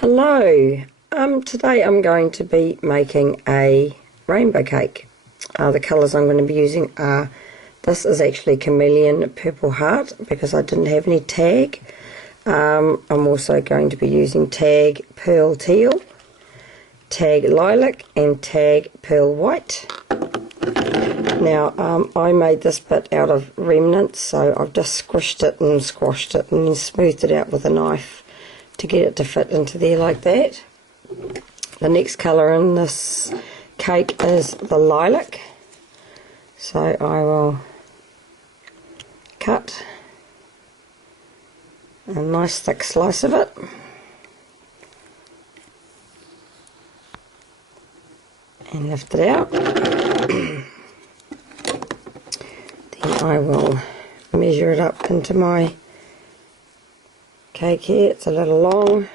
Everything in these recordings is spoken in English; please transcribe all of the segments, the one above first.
Hello, today I'm going to be making a rainbow cake. The colours I'm going to be using are, this is actually Chameleon Purple Heart because I didn't have any tag. I'm also going to be using tag Pearl Teal, tag Lilac and tag Pearl White. Now I made this bit out of remnants, so I've just squished it and squashed it and then smoothed it out with a knife to get it to fit into there like that. The next colour in this cake is the lilac, so I will cut a nice thick slice of it and lift it out. Then I will measure it up into my cake here. It's a little long.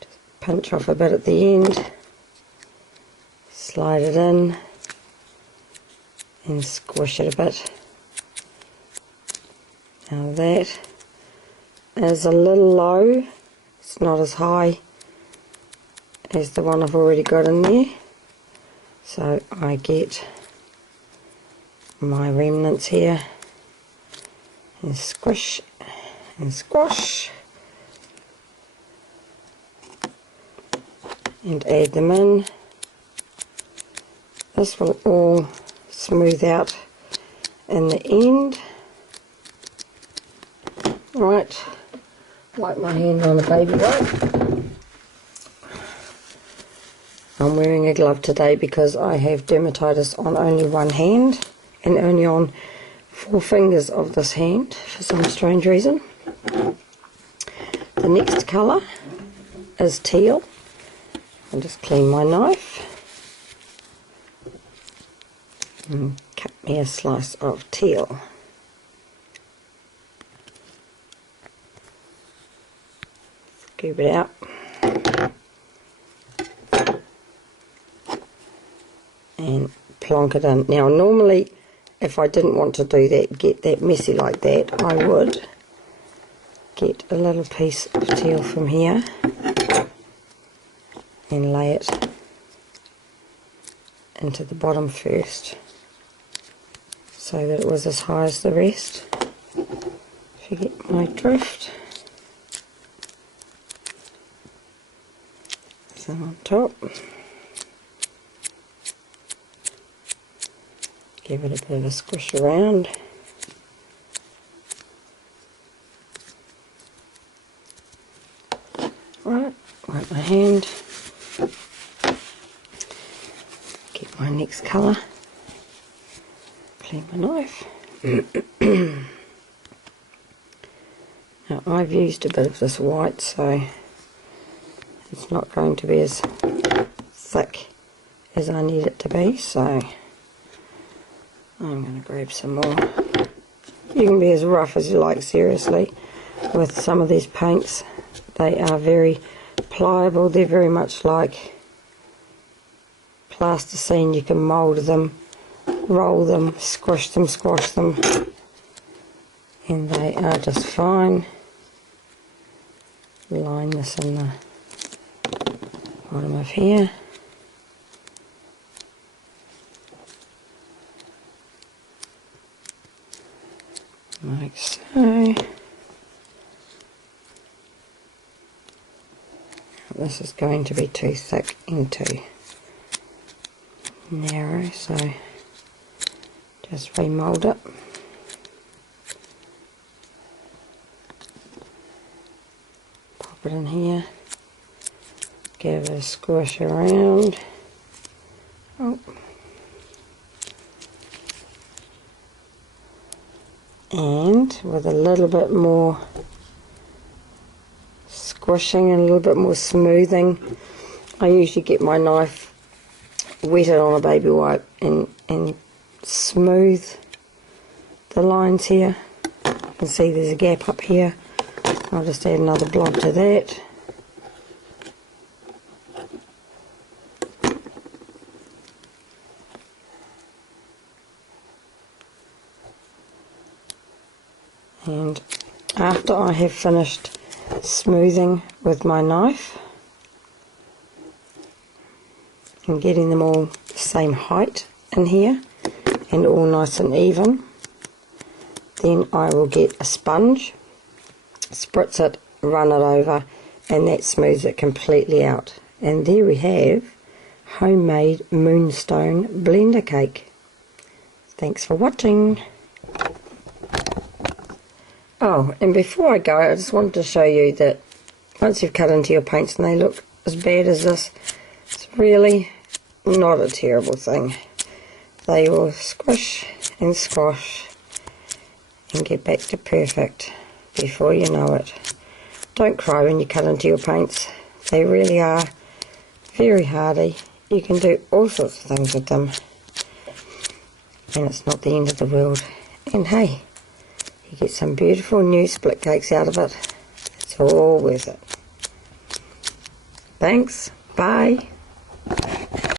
Just pinch off a bit at the end, slide it in and squish it a bit. Now that is a little low, it's not as high as the one I've already got in there, so I get my remnants here and squish and squash and add them in. This will all smooth out in the end. Right, wipe my hand on a baby wipe. I'm wearing a glove today because I have dermatitis on only one hand and only on 4 fingers of this hand for some strange reason. The next colour is teal. I'll just clean my knife and cut me a slice of teal. Scoop it out and plonk it in. Now normally if I didn't want to do that, get that messy like that, I would get a little piece of teal from here and lay it into the bottom first so that it was as high as the rest. If you get my drift. So on top, give it a bit of a squish around. Right, wipe my hand. Get my next colour. Clean my knife. Now I've used a bit of this white, so it's not going to be as thick as I need it to be, so I'm going to grab some more. You can be as rough as you like, seriously, with some of these paints. They are very pliable. They're very much like plasticine. You can mould them, roll them, squish them, squash them, and they are just fine. Line this in the bottom of here. Like so. This is going to be too thick and too narrow, so just remold it. Pop it in here. Give it a squish around. Oh. And with a little bit more squishing and a little bit more smoothing, I usually get my knife, wet it on a baby wipe and smooth the lines here. You can see there's a gap up here. I'll just add another blob to that. And after I have finished smoothing with my knife and getting them all the same height in here and all nice and even. Then I will get a sponge, spritz it, run it over, and that smooths it completely out. And there we have homemade moonstone blender cake. Thanks for watching. Oh, and before I go, I just wanted to show you that once you've cut into your paints and they look as bad as this, it's really not a terrible thing. They will squish and squash and get back to perfect before you know it. Don't cry when you cut into your paints. They really are very hardy. You can do all sorts of things with them. And it's not the end of the world. And hey, you get some beautiful new split cakes out of it. It's all worth it. Thanks. Bye.